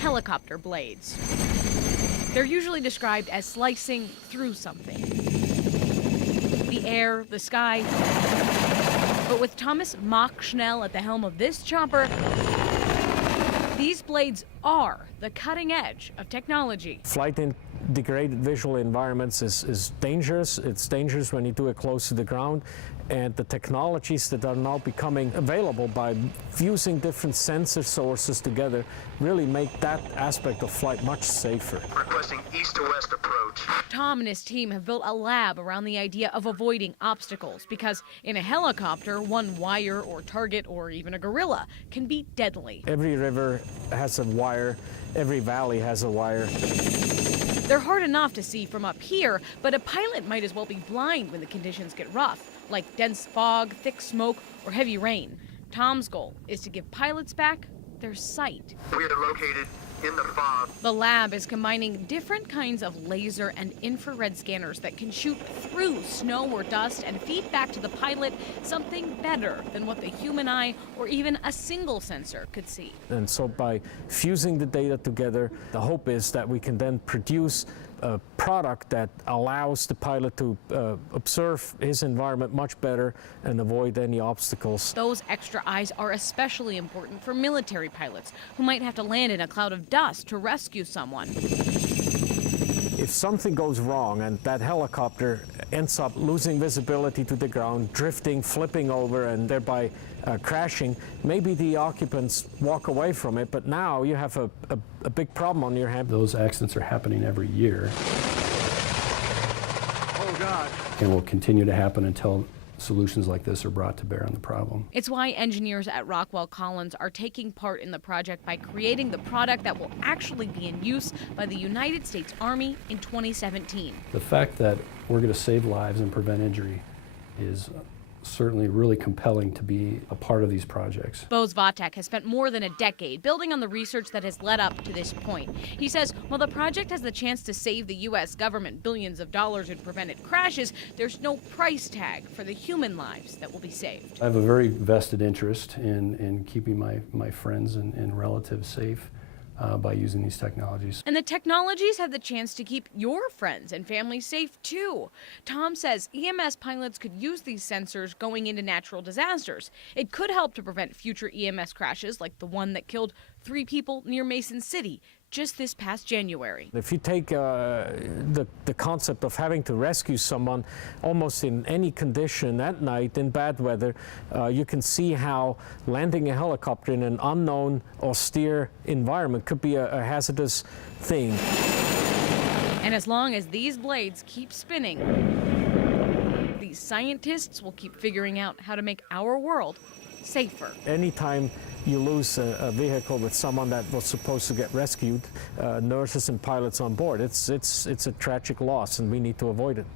helicopter blades. They're usually described as slicing through something. The air, the sky. But with Thomas Mach Schnell at the helm of this chopper, these blades are the cutting edge of technology. Flight in degraded visual environments is dangerous. It's dangerous when you do it close to the ground. And the technologies that are now becoming available by fusing different sensor sources together really make that aspect of flight much safer. Requesting east to west approach. Tom and his team have built a lab around the idea of avoiding obstacles because in a helicopter, one wire or target or even a gorilla can be deadly. Every river has a wire, every valley has a wire. They're hard enough to see from up here, but a pilot might as well be blind when the conditions get rough, like dense fog, thick smoke, or heavy rain. Tom's goal is to give pilots back their sight. We are located in the fog. The lab is combining different kinds of laser and infrared scanners that can shoot through snow or dust and feed back to the pilot something better than what the human eye or even a single sensor could see. And so by fusing the data together, the hope is that we can then produce a product that allows the pilot to observe his environment much better and avoid any obstacles. Those extra eyes are especially important for military pilots who might have to land in a cloud of dust to rescue someone. If something goes wrong and that helicopter ends up losing visibility to the ground, drifting, flipping over, and thereby crashing, maybe the occupants walk away from it, but now you have a big problem on your hands. Those accidents are happening every year. Oh, God. And will continue to happen until solutions like this are brought to bear on the problem. It's why engineers at Rockwell Collins are taking part in the project by creating the product that will actually be in use by the United States Army in 2017. The fact that we're going to save lives and prevent injury is certainly really compelling to be a part of these projects. Bo Zvatek has spent more than a decade building on the research that has led up to this point. He says while the project has the chance to save the U.S. government billions of dollars in prevented crashes, there's no price tag for the human lives that will be saved. I have a very vested interest in keeping my friends and relatives safe by using these technologies. And the technologies have the chance to keep your friends and family safe too. Tom says EMS pilots could use these sensors going into natural disasters. It could help to prevent future EMS crashes like the one that killed 3 people near Mason City just this past January. If you take the concept of having to rescue someone almost in any condition at night in bad weather, you can see how landing a helicopter in an unknown, austere environment could be a hazardous thing. And as long as these blades keep spinning, these scientists will keep figuring out how to make our world safer. Anytime you lose a vehicle with someone that was supposed to get rescued, nurses and pilots on board, it's a tragic loss, and we need to avoid it.